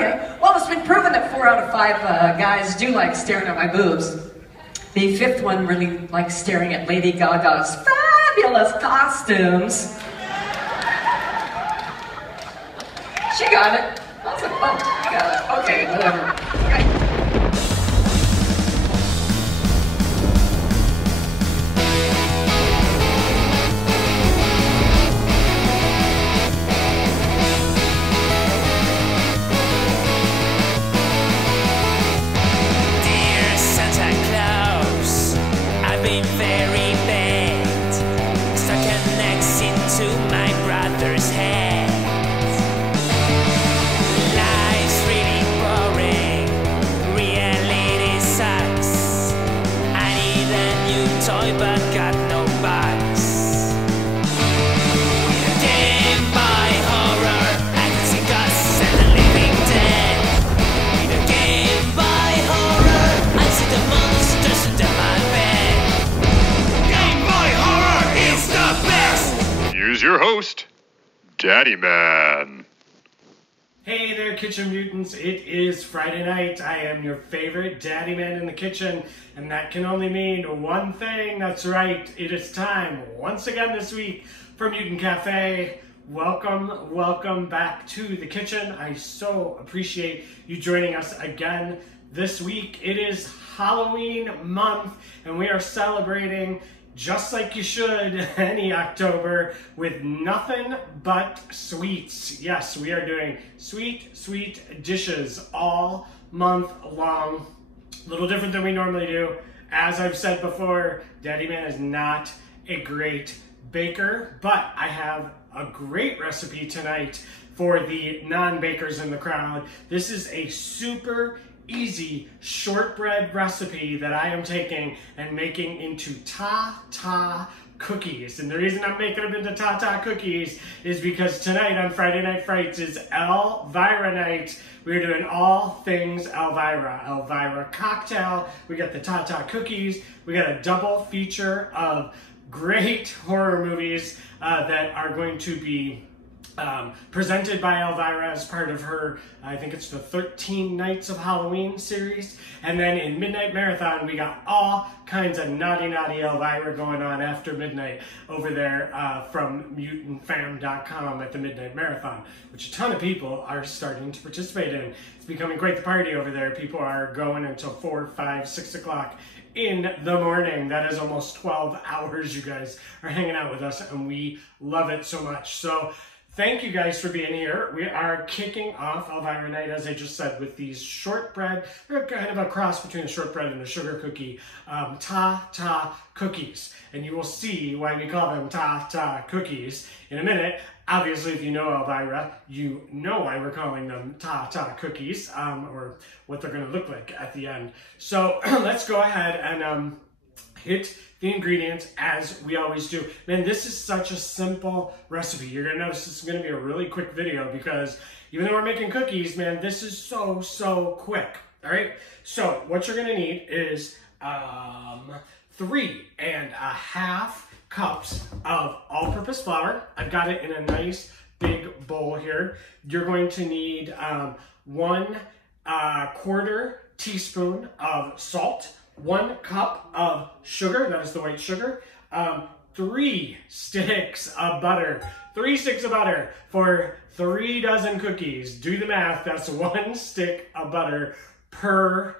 Okay, well, it's been proven that 4 out of 5 guys do like staring at my boobs. The 5th one really likes staring at Lady Gaga's fabulous costumes. She got it. Awesome. Oh, I got it. Okay, whatever. Okay. Your host, Daddyman. Hey there, Kitchen Mutants. It is Friday night. I am your favorite Daddyman in the kitchen, and that can only mean one thing. That's right. It is time, once again this week, for Mutant Cafe. Welcome back to the kitchen. I so appreciate you joining us again this week. It is Halloween month, and we are celebrating just like you should any October with nothing but sweets. Yes, we are doing sweet dishes all month long. A little different than we normally do. As I've said before, Daddyman is not a great baker, but I have a great recipe tonight for the non-bakers in the crowd. This is a super easy shortbread recipe that I am taking and making into TaTa cookies. And the reason I'm making them into TaTa cookies is because tonight on Friday Night Frights is Elvira night. We're doing all things Elvira. Elvira cocktail. We got the TaTa cookies. We got a double feature of great horror movies that are going to be presented by Elvira as part of her, I think it's the 13 Nights of Halloween series. And then in Midnight Marathon, we got all kinds of naughty Elvira going on after midnight over there from mutantfam.com at the Midnight Marathon, which a ton of people are starting to participate in. It's becoming quite the party over there. People are going until 4, 5, 6 o'clock in the morning. That is almost 12 hours you guys are hanging out with us, and we love it so much. So thank you guys for being here. We are kicking off Elvira night, as I just said, with these shortbread. They're kind of a cross between a shortbread and a sugar cookie, TaTa cookies. And you will see why we call them TaTa cookies in a minute. Obviously, if you know Elvira, you know why we're calling them TaTa cookies, or what they're going to look like at the end. So let's go ahead and hit the ingredients as we always do. Man, this is such a simple recipe. You're gonna notice this is gonna be a really quick video because even though we're making cookies, man, this is so quick. All right, so what you're gonna need is 3.5 cups of all-purpose flour. I've got it in a nice big bowl here. You're going to need 1/4 teaspoon of salt, 1 cup of sugar, that is the white sugar, 3 sticks of butter. 3 sticks of butter for 3 dozen cookies. Do the math, that's 1 stick of butter per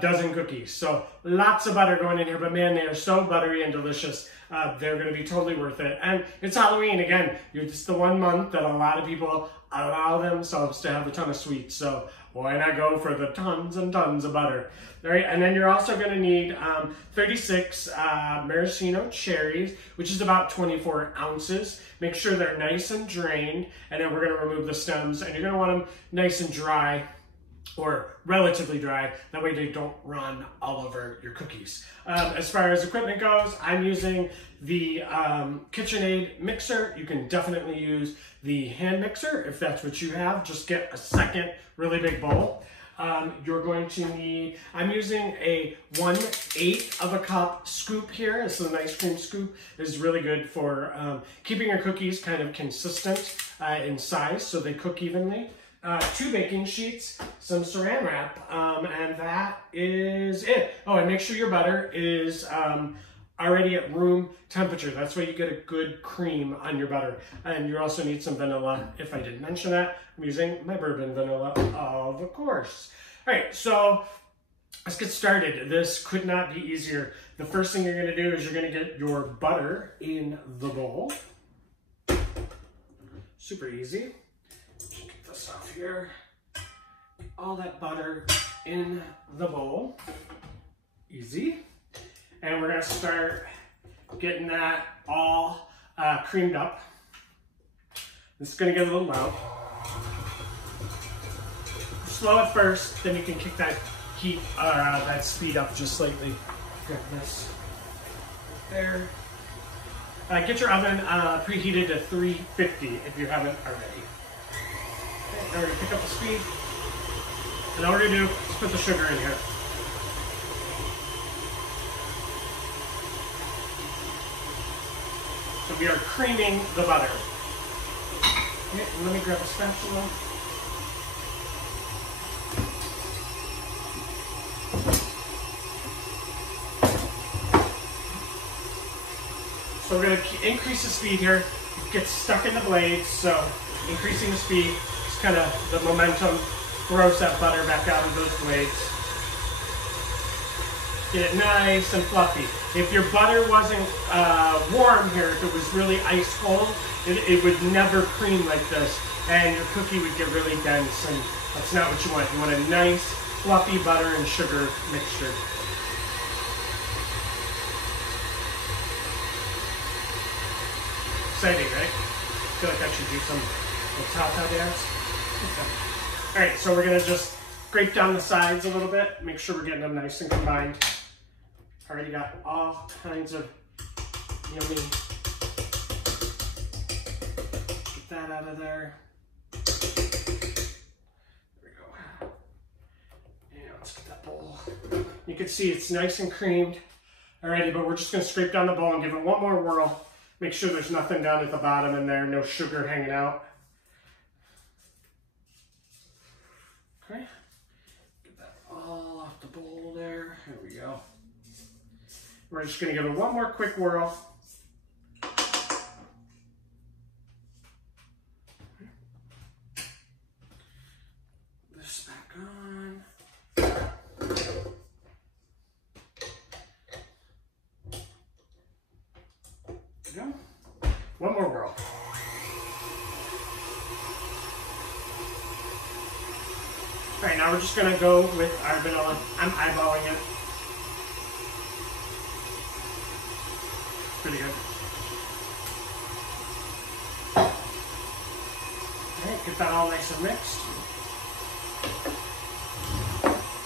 dozen cookies. So lots of butter going in here, but man, they are so buttery and delicious. They're gonna be totally worth it. And it's Halloween, again, it's the one month that a lot of people allow themselves to have a ton of sweets. So why not go for the tons and tons of butter? All right, and then you're also gonna need 36 maraschino cherries, which is about 24 ounces. Make sure they're nice and drained, and then we're gonna remove the stems, and you're gonna want them nice and dry, or relatively dry, that way they don't run all over your cookies. As far as equipment goes, I'm using the KitchenAid mixer. You can definitely use the hand mixer if that's what you have. Just get a second really big bowl. You're going to need, I'm using a 1/8 of a cup scoop here. This is an ice cream scoop. This is really good for keeping your cookies kind of consistent in size so they cook evenly. 2 baking sheets, some saran wrap, and that is it. Oh, and make sure your butter is already at room temperature. That's why you get a good cream on your butter. And you also need some vanilla. If I didn't mention that, I'm using my bourbon vanilla, of course. All right, so let's get started. This could not be easier. The first thing you're gonna do is you're gonna get your butter in the bowl. Super easy. Just get this off here. All that butter in the bowl. Easy. And we're gonna start getting that all creamed up. This is gonna get a little loud. Slow at first, then you can kick that heat, that speed up just slightly. Grab this right there. Get your oven preheated to 350 if you haven't already. Okay, now we're gonna pick up the speed. And all we're gonna do is put the sugar in here. So we are creaming the butter. Okay, let me grab a spatula. So we're going to increase the speed here. It gets stuck in the blades, so increasing the speed is kind of the momentum, throws that butter back out of those blades. Get it nice and fluffy. If your butter wasn't warm here, if it was really ice cold, it would never cream like this, and your cookie would get really dense, and that's not what you want. You want a nice, fluffy butter and sugar mixture. Exciting, right? I feel like I should do some TaTa dance. All right, so we're gonna just scrape down the sides a little bit, make sure we're getting them nice and combined. Already got all kinds of yummy. Get that out of there. There we go. And let's get that bowl. You can see it's nice and creamed already, but we're just gonna scrape down the bowl and give it one more whirl. Make sure there's nothing down at the bottom in there, no sugar hanging out. Okay, get that all off the bowl there. There we go. We're just gonna give it one more quick whirl. This back on. There we go. One more whirl. All right, now we're just gonna go with our vanilla. I'm eyeballing it. Pretty good. All right, get that all nice and mixed.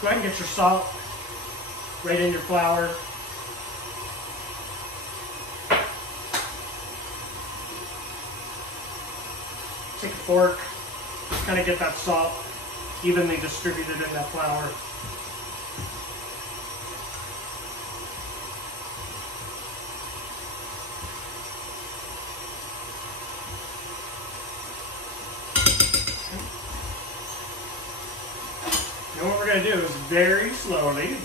Go ahead and get your salt right in your flour. Take a fork, kind of get that salt evenly distributed in that flour. And what we're going to do is very slowly,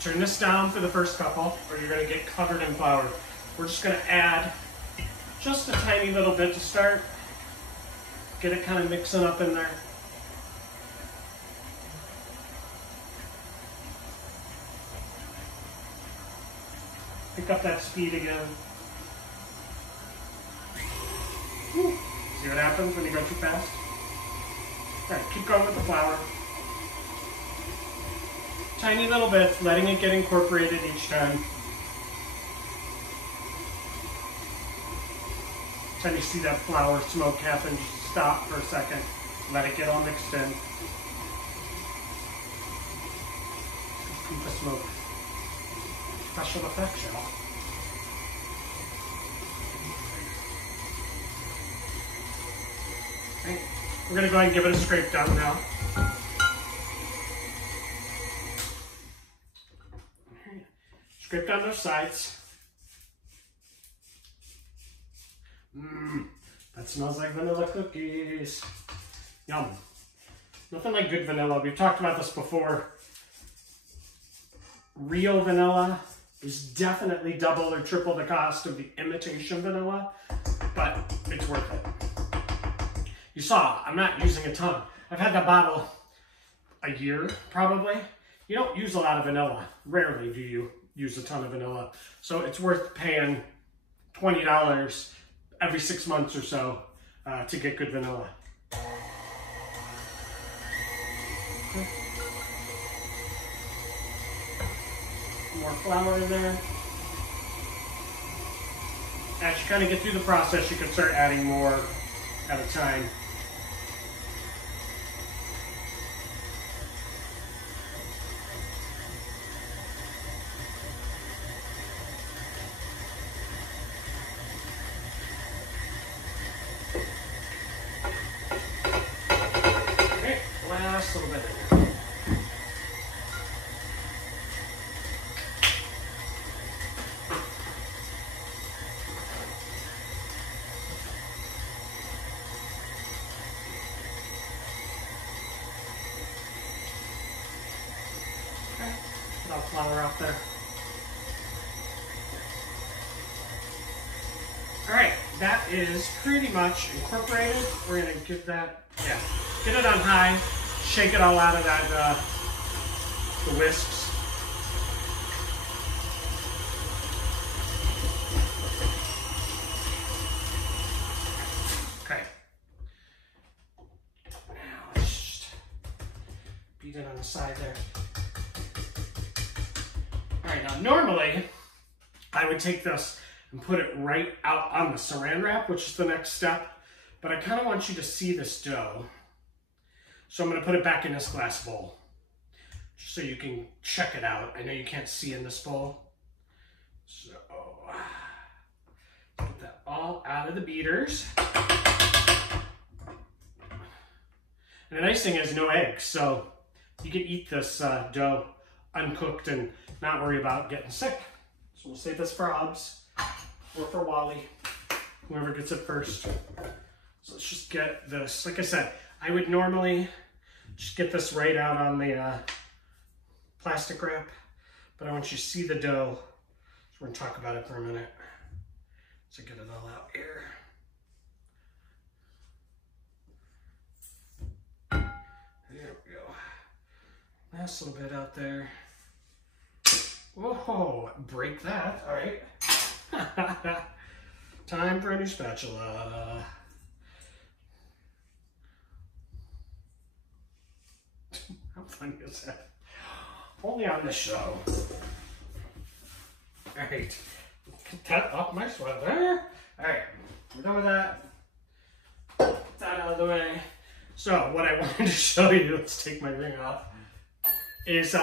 turn this down for the first couple, or you're going to get covered in flour. We're just going to add just a tiny little bit to start. Get it kind of mixing up in there. Pick up that speed again. See what happens when you go too fast? All right, keep going with the flour. Tiny little bits, letting it get incorporated each time. Then you see that flour smoke happen, just stop for a second. Let it get all mixed in. Keep the smoke. Special effects, y'all. Right. We're going to go ahead and give it a scrape down now. Scrape down those sides. That smells like vanilla cookies. Yum. Nothing like good vanilla. We've talked about this before. Real vanilla is definitely double or triple the cost of the imitation vanilla, but it's worth it. You saw, I'm not using a ton. I've had that bottle a year, probably. You don't use a lot of vanilla. Rarely do you use a ton of vanilla. So it's worth paying $20 every 6 months or so to get good vanilla. Okay. More flour in there. As you kind of get through the process, you can start adding more at a time. Okay, last little bit in there. Flour out there. All right, that is pretty much incorporated. We're gonna get that, get it on high, shake it all out of that, the whisks. Okay. Now let's just beat it on the side there. Now, normally, I would take this and put it right out on the saran wrap, which is the next step, but I kind of want you to see this dough. So I'm going to put it back in this glass bowl, just so you can check it out. I know you can't see in this bowl. So, get that all out of the beaters. And the nice thing is no eggs, so you can eat this dough uncooked and not worry about getting sick. So we'll save this for Hobbs or for Wally, whoever gets it first. So let's just get this. Like I said, I would normally just get this right out on the plastic wrap, but I want you to see the dough. So we're gonna talk about it for a minute. So get it all out here. There we go. Last little bit out there. Whoa, break that, all right. Time for a new spatula. How funny is that? Only on this show. All right, get that off my sweater. All right, we're done with that. Get that out of the way. So what I wanted to show you, let's take my ring off, is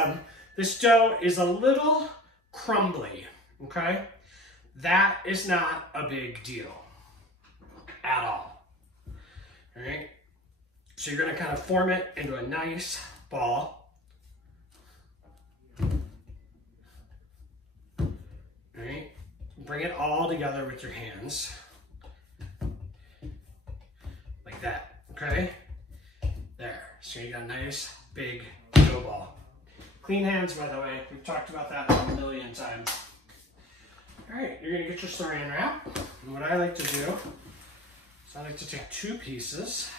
this dough is a little crumbly, okay? That is not a big deal at all right? So you're gonna kind of form it into a nice ball. All right? Bring it all together with your hands. Like that, okay? There, so you got a nice big dough ball. Clean hands, by the way. We've talked about that a million times. All right, you're gonna get your saran wrap. And what I like to do is I like to take two pieces,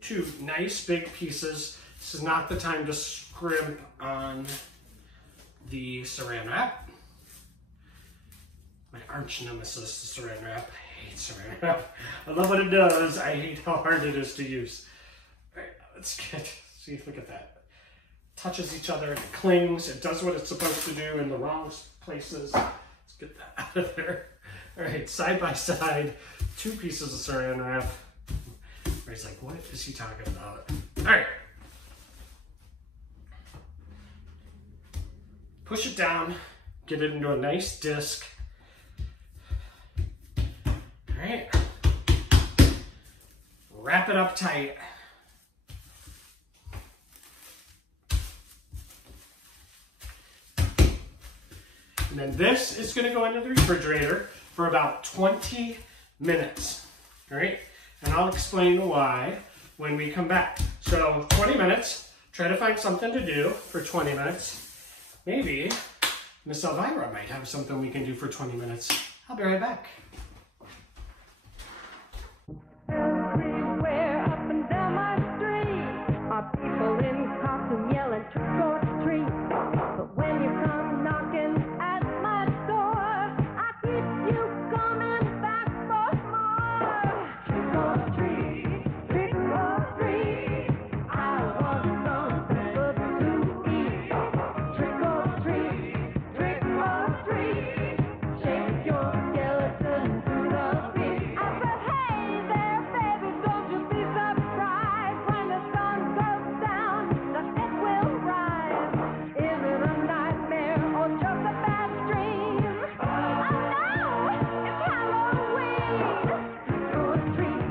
two nice big pieces. This is not the time to scrimp on the saran wrap. My arch nemesis, the saran wrap. I hate saran wrap. I love what it does. I hate how hard it is to use. All right, let's see if we get that. Touches each other, it clings, it does what it's supposed to do in the wrong places. Let's get that out of there. All right, side by side, two pieces of saran wrap. Ray's like, what is he talking about? All right. Push it down, get it into a nice disc. All right. Wrap it up tight. And then this is going to go into the refrigerator for about 20 minutes. All right? And I'll explain why when we come back. So 20 minutes. Try to find something to do for 20 minutes. Maybe Miss Elvira might have something we can do for 20 minutes. I'll be right back. Everywhere up and down my street are people in costume yelling trick or treat. But when you come knocking at my door, I keep you coming back for more. Trick or treat, trick or treat. I want something good to eat. Trick or treat, trick or treat. Shake your skeleton to the beat. I said, hey there, baby, don't you be surprised when the sun goes down, the head will rise. Is it a nightmare or just a bad dream? Oh no, it's Halloween. Trick or treat,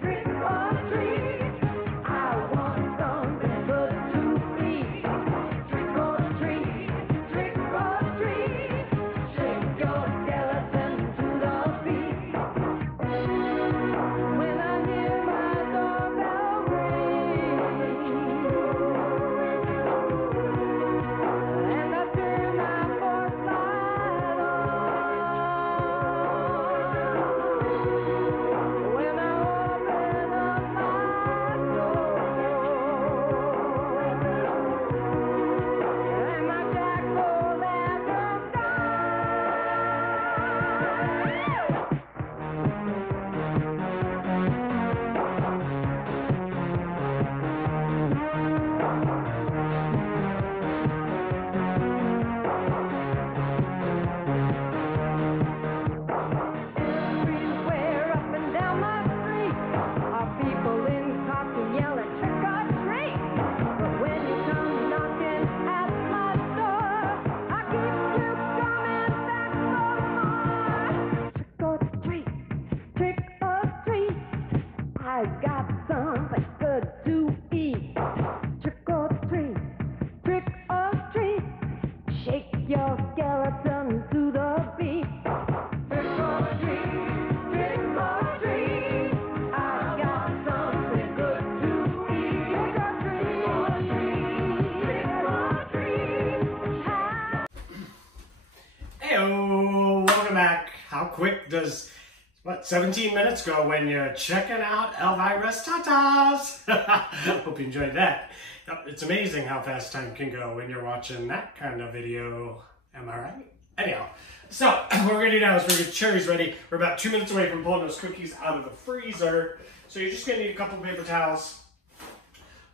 trick or treat. I want something good to eat. Trick or treat, trick or treat. Shake your skeleton to the beat. When I hear my doorbell ring and I turn my porch light on, when I open up my door and my jack-o'-lantern's gone. Everywhere up and down my street are people in costume yelling trick or treat. But when you come knocking at my door, I keep you coming back for more. Trick or treat, trick or treat. I got something good to eat. Trick or treat, trick or treat. Shake your skeleton to the beat. Trick or treat, trick or treat. I got something good to eat. Trick or treat, trick or treat. Heyo, welcome back. How quick does, 17 minutes go when you're checking out Elvira's Tatas? Hope you enjoyed that. It's amazing how fast time can go when you're watching that kind of video. Am I right? Anyhow, so what we're gonna do now is we're gonna get cherries ready. We're about 2 minutes away from pulling those cookies out of the freezer. So you're just gonna need a couple paper towels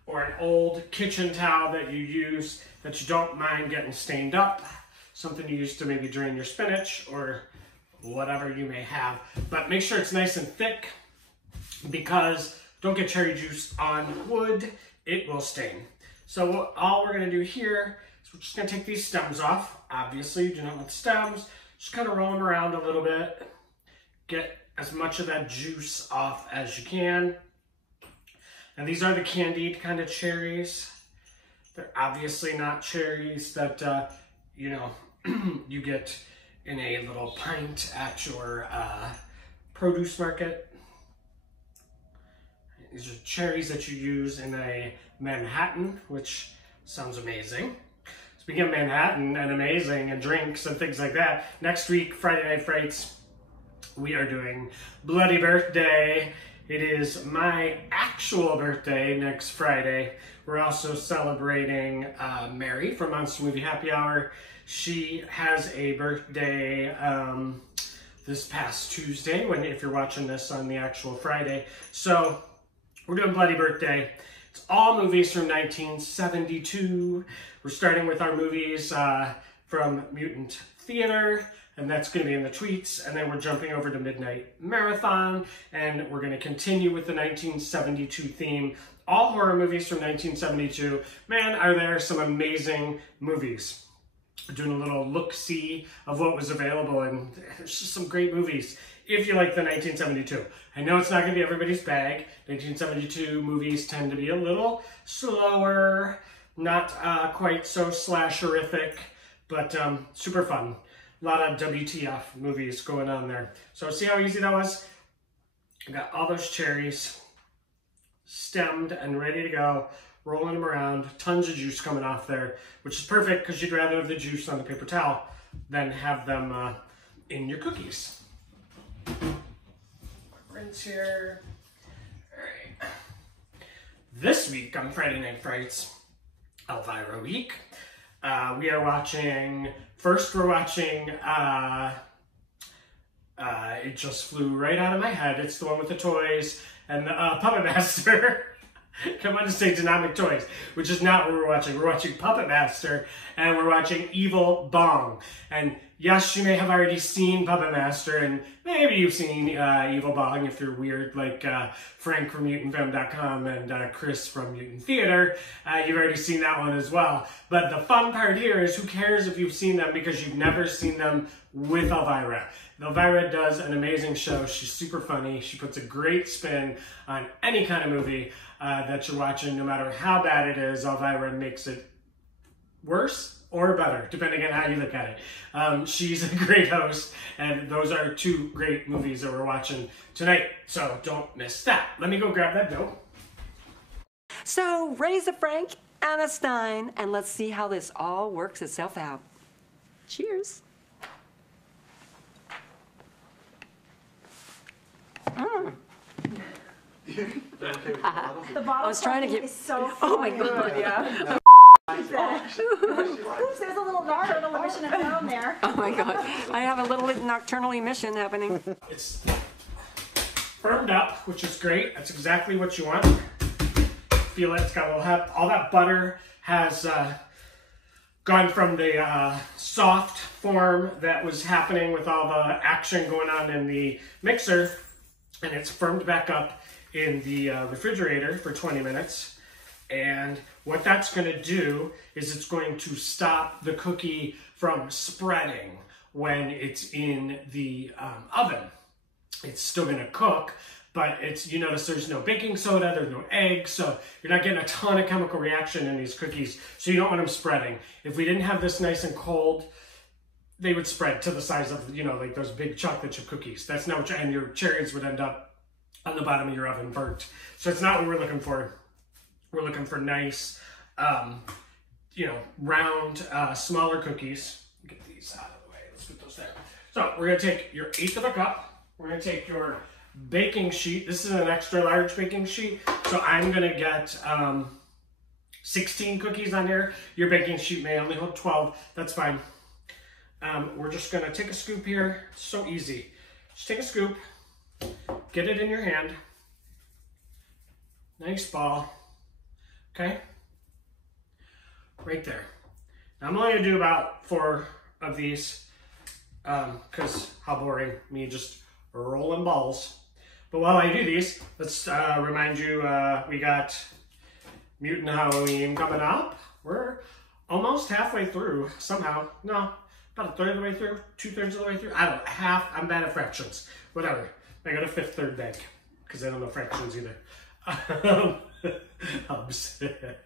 or an old kitchen towel that you use that you don't mind getting stained up. Something you use to maybe drain your spinach or whatever you may have. But make sure it's nice and thick because don't get cherry juice on wood, it will stain. So all we're gonna do here is we're just gonna take these stems off. Obviously, you do not want the stems. Just kind of roll them around a little bit. Get as much of that juice off as you can. And these are the candied kind of cherries. They're obviously not cherries that, you know, you get in a little pint at your produce market. These are cherries that you use in a Manhattan, which sounds amazing. Speaking of Manhattan and amazing and drinks and things like that, next week, Friday Night Frights, we are doing Bloody Birthday. It is my actual birthday next Friday. We're also celebrating Mary from Monster Movie Happy Hour. She has a birthday this past Tuesday, if you're watching this on the actual Friday. So we're doing Bloody Birthday. It's all movies from 1972. We're starting with our movies from Mutant Theater, and that's going to be in the tweets, and then we're jumping over to Midnight Marathon, and we're going to continue with the 1972 theme. All horror movies from 1972. Man, are there some amazing movies. We're doing a little look-see of what was available, and there's just some great movies if you like the 1972. I know it's not going to be everybody's bag. 1972 movies tend to be a little slower, not quite so slasherific, but super fun. A lot of WTF movies going on there. So see how easy that was? I got all those cherries stemmed and ready to go, rolling them around, tons of juice coming off there, which is perfect because you'd rather have the juice on the paper towel than have them in your cookies. Rinse here. All right. This week on Friday Night Frights, Elvira week, we are watching, first we're watching, it just flew right out of my head. It's the one with the toys and the Puppet Master. Come on to say Dynamic Toys, which is not what we're watching. We're watching Puppet Master, and we're watching Evil Bong. And yes, you may have already seen Puppet Master, and maybe you've seen Evil Bong if you're weird like Frank from MutantFilm.com and Chris from Mutant Theater. You've already seen that one as well. But the fun part here is who cares if you've seen them because you've never seen them with Elvira. Elvira does an amazing show. She's super funny. She puts a great spin on any kind of movie that you're watching, no matter how bad it is. Elvira makes it worse or better, depending on how you look at it. She's a great host, and those are two great movies that we're watching tonight, so don't miss that. Let me go grab that note. So raise a Frank and a Stein, and let's see how this all works itself out. Cheers. The bottle I was trying to get. is so Oh my fire. God! Yeah. Oops, there's a little nocturnal emission down there. Oh my God! I have a little nocturnal emission happening. It's firmed up, which is great. That's exactly what you want. Feel it. It's got a little hep. All that butter has gone from the soft form that was happening with all the action going on in the mixer, and it's firmed back up in the refrigerator for 20 minutes. And what that's going to do is it's going to stop the cookie from spreading when it's in the oven. It's still going to cook, but it's, you notice there's no baking soda, there's no egg, so you're not getting a ton of chemical reaction in these cookies, so you don't want them spreading. If we didn't have this nice and cold, they would spread to the size of, you know, like those big chocolate chip cookies. That's not what and your cherries would end up on the bottom of your oven burnt. So it's not what we're looking for. We're looking for nice, you know, round, smaller cookies. Get these out of the way. Let's put those there. So we're going to take your 1/8 of a cup. We're going to take your baking sheet. This is an extra large baking sheet. So I'm going to get 16 cookies on here. Your baking sheet may only hold 12. That's fine. We're just going to take a scoop here. It's so easy. Just take a scoop. Get it in your hand. Nice ball. Okay? Right there. Now I'm only going to do about 4 of these because how boring, me just rolling balls. But while I do these, let's remind you we got Mutant Halloween coming up. We're almost halfway through somehow. No, about 1/3 of the way through, 2/3 of the way through. I don't know, half. I'm bad at fractions. Whatever. I got a 5th third bank because I don't know fractions either.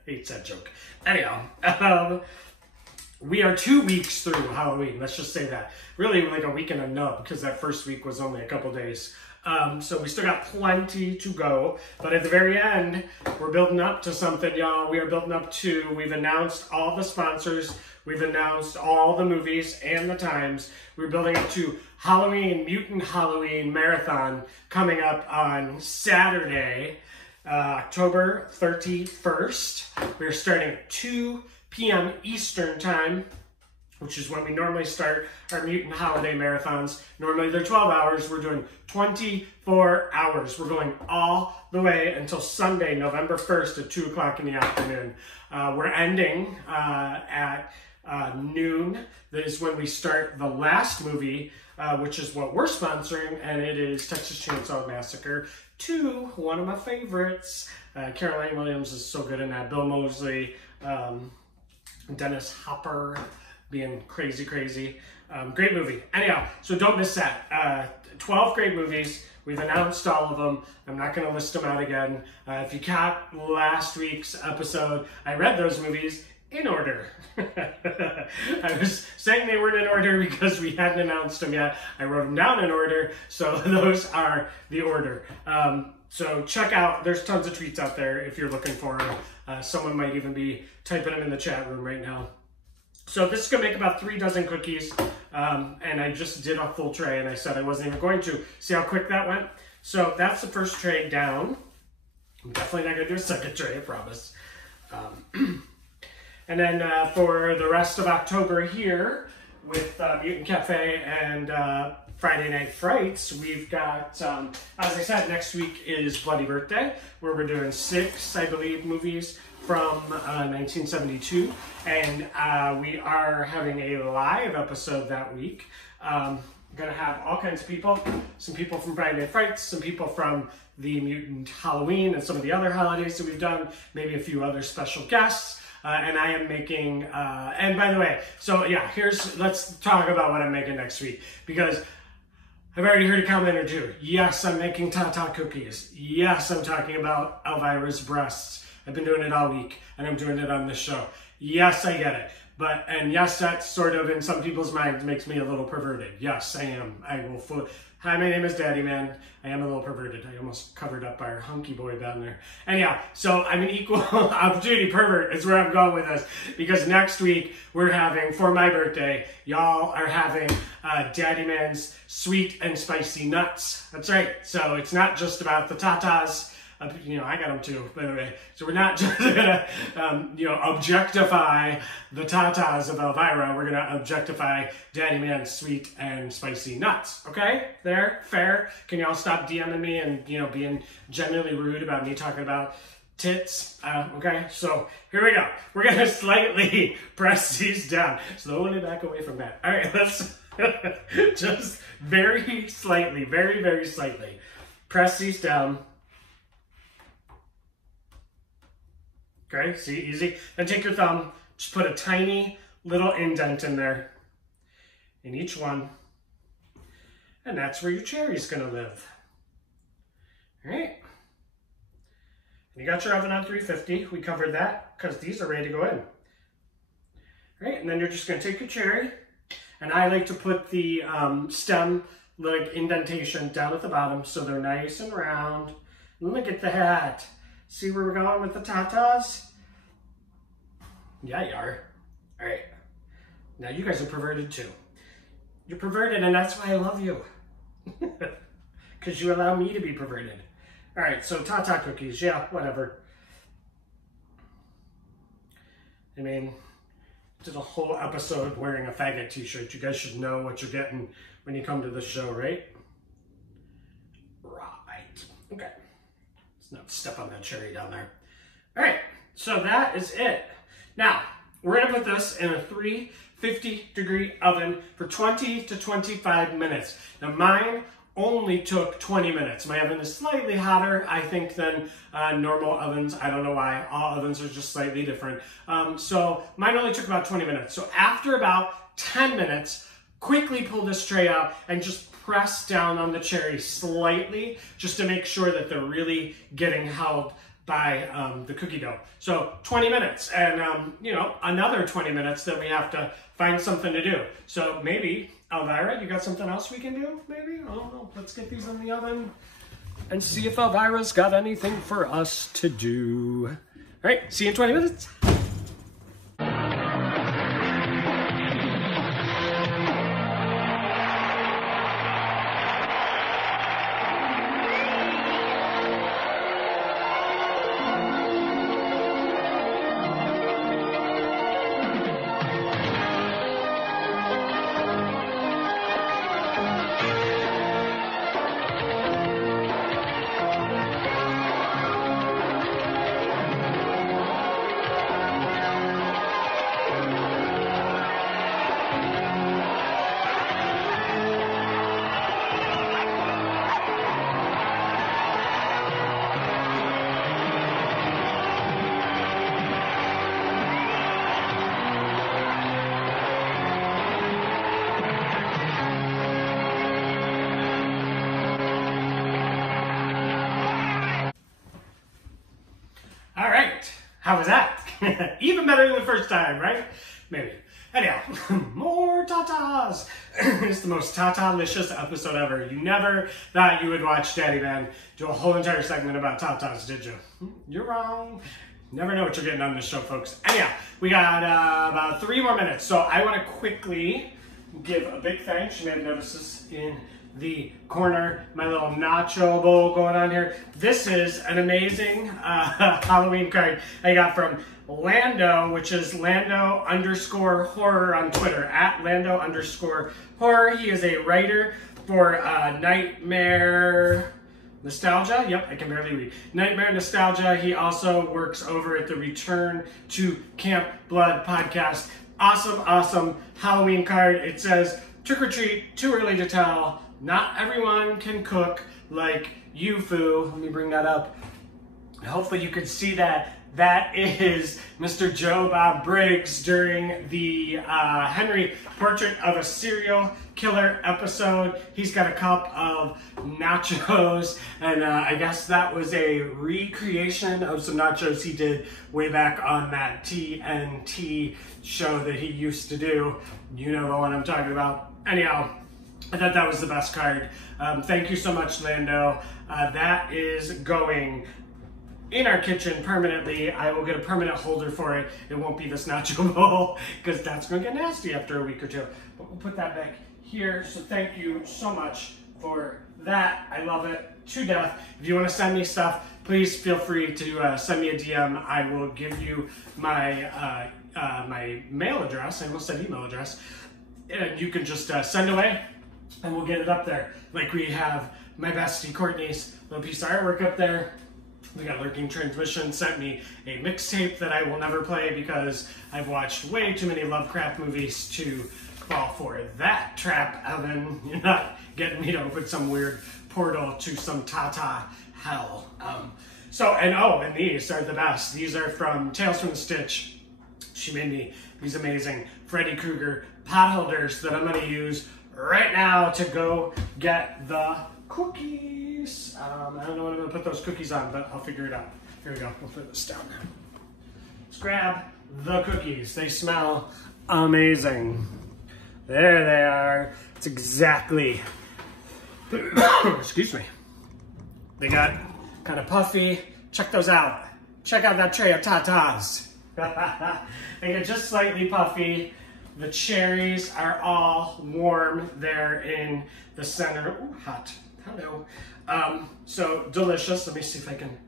Hates that joke. Anyhow, we are 2 weeks through Halloween. Let's just say that. Really like a week and a nub because that first week was only a couple days. So we still got plenty to go. But at the very end, we're building up to something, y'all. We are building up to, we've announced all the sponsors. We've announced all the movies and the times. We're building up to Halloween, Mutant Halloween Marathon coming up on Saturday, October 31st. We're starting at 2 p.m. Eastern Time, which is when we normally start our Mutant Holiday Marathons. Normally they're 12 hours. We're doing 24 hours. We're going all the way until Sunday, November 1st at 2 o'clock in the afternoon. We're ending at noon. That is when we start the last movie, which is what we're sponsoring, and it is Texas Chainsaw Massacre 2, one of my favorites. Caroline Williams is so good in that. Bill Moseley, Dennis Hopper being crazy. Great movie. Anyhow, so don't miss that. 12 great movies. We've announced all of them. I'm not going to list them out again. If you caught last week's episode, I read those movies in order. I was saying they weren't in order because we hadn't announced them yet. I wrote them down in order, so those are the order. So check out, there's tons of tweets out there if you're looking for them. Someone might even be typing them in the chat room right now. So this is gonna make about 3 dozen cookies, and I just did a full tray, and I said I wasn't even going to. See how quick that went? So that's the first tray down. I'm definitely not gonna do a second tray, I promise. And then for the rest of October here, with Mutant Cafe and Friday Night Frights, we've got, as I said, next week is Bloody Birthday, where we're doing 6, I believe, movies from 1972, and we are having a live episode that week. Gonna have all kinds of people, some people from Friday Night Frights, some people from the Mutant Halloween and some of the other holidays that we've done, maybe a few other special guests. And I am making, and by the way, so yeah, let's talk about what I'm making next week, because I've already heard a comment or two. Yes, I'm making TaTa cookies. Yes, I'm talking about Elvira's breasts. I've been doing it all week, and I'm doing it on this show. Yes, I get it. And yes, that sort of, in some people's minds, makes me a little perverted. Yes, I am. Hi, my name is Daddyman. I am a little perverted. I almost covered up our hunky boy down there. Anyhow, so I'm an equal opportunity pervert is where I'm going with this. Because next week, we're having, for my birthday, y'all are having Daddyman's sweet and spicy nuts. That's right. So it's not just about the tatas. You know, I got them too, by the way. So we're not just gonna, objectify the tatas of Elvira. We're gonna objectify Daddyman's sweet and spicy nuts. Okay? There? Fair? Can y'all stop DMing me and, being genuinely rude about me talking about tits? Okay? So here we go. We're gonna slightly press these down. Slowly back away from that. All right, let's just very slightly, very, very slightly press these down. Okay, see, easy. Then take your thumb, just put a tiny little indent in there, in each one, and that's where your cherry's gonna live. All right. And you got your oven on 350. We covered that because these are ready to go in. All right, and then you're just gonna take your cherry, and I like to put the stem, like indentation, down at the bottom so they're nice and round. Look at that. See where we're going with the tatas? Yeah, you are. All right. Now you guys are perverted too. You're perverted, and that's why I love you. Because you allow me to be perverted. All right, so TaTa cookies. Yeah, whatever. I mean, did a whole episode wearing a faggot t-shirt. You guys should know what you're getting when you come to the show, right? Right. Okay. Not step on that cherry down there. All right, so that is it. Now, we're gonna put this in a 350-degree oven for 20 to 25 minutes. Now, mine only took 20 minutes. My oven is slightly hotter, I think, than normal ovens. I don't know why. All ovens are just slightly different. So mine only took about 20 minutes. So after about 10 minutes, quickly pull this tray out and just press down on the cherry slightly just to make sure that they're really getting held by the cookie dough. So 20 minutes and, another 20 minutes that we have to find something to do. So maybe, Elvira, you got something else we can do? Maybe? I don't know. Let's get these in the oven and see if Elvira's got anything for us to do. All right, see you in 20 minutes. Even better than the first time, right? Maybe. Anyhow, more tatas. It's the most tata-licious episode ever. You never thought you would watch Daddyman do a whole entire segment about tatas, did you? You're wrong. Never know what you're getting on this show, folks. Anyhow, we got about 3 more minutes, so I want to quickly give a big thanks. You may have noticed this in the corner, my little nacho bowl going on here. This is an amazing Halloween card I got from Lando, which is Lando_horror on Twitter, at Lando_horror. He is a writer for Nightmare Nostalgia. Yep, I can barely read. Nightmare Nostalgia. He also works over at the Return to Camp Blood podcast. Awesome, awesome Halloween card. It says, trick or treat, too early to tell. Not everyone can cook like you, Foo. Let me bring that up. Hopefully you can see that. That is Mr. Joe Bob Briggs during the Henry Portrait of a Serial Killer episode. He's got a cup of nachos, and I guess that was a recreation of some nachos he did way back on that TNT show that he used to do. You know the one I'm talking about. Anyhow, I thought that was the best card. Thank you so much, Lando. That is going in our kitchen permanently. I will get a permanent holder for it. It won't be this nacho bowl because that's going to get nasty after a week or two. But we'll put that back here. So thank you so much for that. I love it to death. If you want to send me stuff, please feel free to send me a DM. I will give you my my mail address. I almost said email address. And you can just send away, and we'll get it up there. Like we have my bestie Courtney's little piece of artwork up there. We got Lurking Transmission sent me a mixtape that I will never play because I've watched way too many Lovecraft movies to fall for that trap, Evan. You're not getting me to open some weird portal to some Tata hell. And these are the best. These are from Tales from the Stitch. She made me these amazing Freddy Krueger pot holders that I'm going to use right now to go get the cookies. I don't know what I'm going to put those cookies on, but I'll figure it out. Here we go. We'll put this down now. Let's grab the cookies. They smell amazing. There they are. It's exactly... Excuse me. They got kind of puffy. Check those out. Check out that tray of tatas. They get just slightly puffy. The cherries are all warm there in the center. Ooh, hot. Hello. So delicious. Let me see if I can.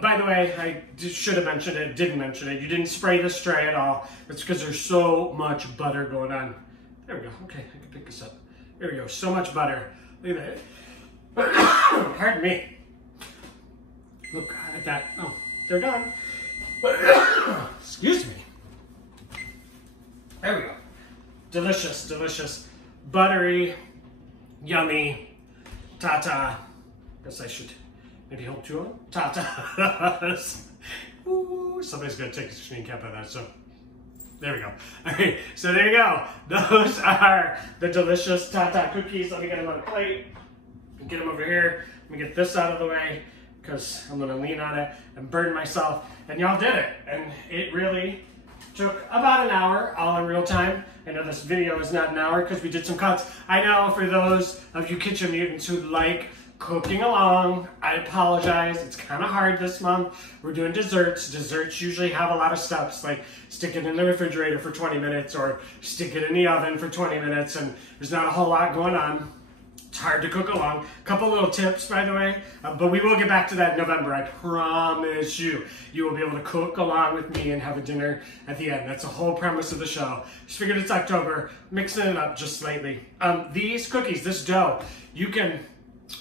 By the way, I should have mentioned it, didn't mention it. You didn't spray this tray at all. It's because there's so much butter going on. There we go. Okay, I can pick this up. There we go. So much butter. Look at that. Pardon me. Look at that. Oh, they're done. Excuse me. There we go. Delicious, delicious, buttery, yummy, Tata. Guess I should maybe hold 2 of them. Tatas. Ooh, somebody's gonna take a screen cap of that, so there we go. All right, so there you go. Those are the delicious Tata cookies. Let me get them on a plate. Get them over here. Let me get this out of the way because I'm gonna lean on it and burn myself. And y'all did it. And it really took about an hour, all in real time. I know this video is not an hour because we did some cuts. I know for those of you kitchen mutants who like cooking along, I apologize. It's kind of hard this month. We're doing desserts. Desserts usually have a lot of steps, like stick it in the refrigerator for 20 minutes or stick it in the oven for 20 minutes, and there's not a whole lot going on. It's hard to cook along. A couple little tips, by the way, but we will get back to that in November. I promise you. You will be able to cook along with me and have a dinner at the end. That's the whole premise of the show. Just figured it's October, mixing it up just slightly. These cookies, this dough, you can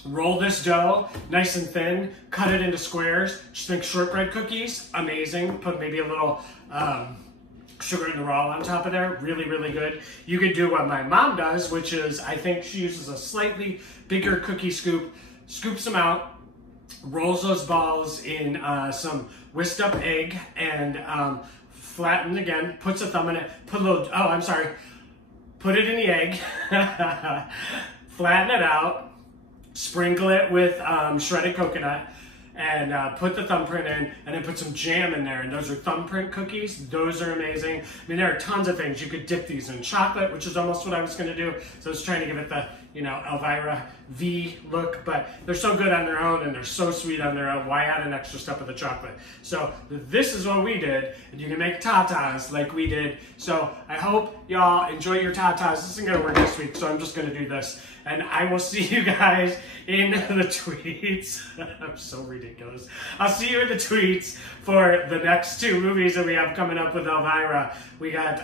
roll this dough nice and thin, cut it into squares. Just think shortbread cookies, amazing. Put maybe a little sugar in the raw on top of there, really, really good. You could do what my mom does, which is, I think she uses a slightly bigger cookie scoop, scoops them out, rolls those balls in some whisked up egg, and flatten again, puts a thumb in it, put it in the egg, flatten it out, sprinkle it with shredded coconut, and put the thumbprint in, and then put some jam in there. And those are thumbprint cookies. Those are amazing. I mean, there are tons of things. You could dip these in chocolate, which is almost what I was going to do. So I was trying to give it the, you know, Elvira V look, but they're so good on their own and they're so sweet on their own. Why add an extra step of the chocolate? So this is what we did, and you can make tatas like we did. So I hope y'all enjoy your tatas. This isn't gonna work this week, so I'm just gonna do this. And I will see you guys in the tweets. I'm so ridiculous. I'll see you in the tweets for the next 2 movies that we have coming up with Elvira. We got,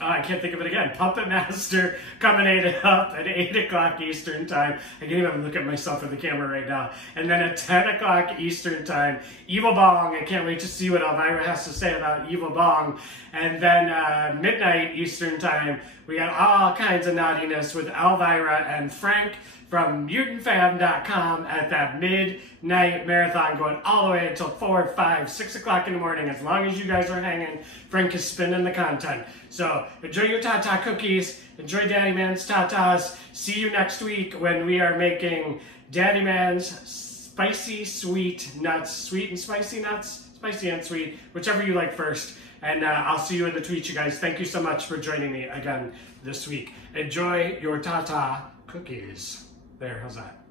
I can't think of it again. Puppet Master coming up at 8 o'clock Eastern time. I can't even look at myself in the camera right now. And then at 10 o'clock Eastern time, Evil Bong. I can't wait to see what Elvira has to say about Evil Bong. And then midnight Eastern time, we got all kinds of naughtiness with Elvira and Frank from mutantfam.com at that midnight marathon going all the way until 4, 5, 6 o'clock in the morning. As long as you guys are hanging, Frank is spinning the content. So enjoy your TaTa cookies. Enjoy Daddyman's tatas. See you next week when we are making Daddyman's spicy sweet nuts. Sweet and spicy nuts? Spicy and sweet, whichever you like first. And I'll see you in the tweets, you guys. Thank you so much for joining me again this week. Enjoy your TaTa cookies. There, how's that?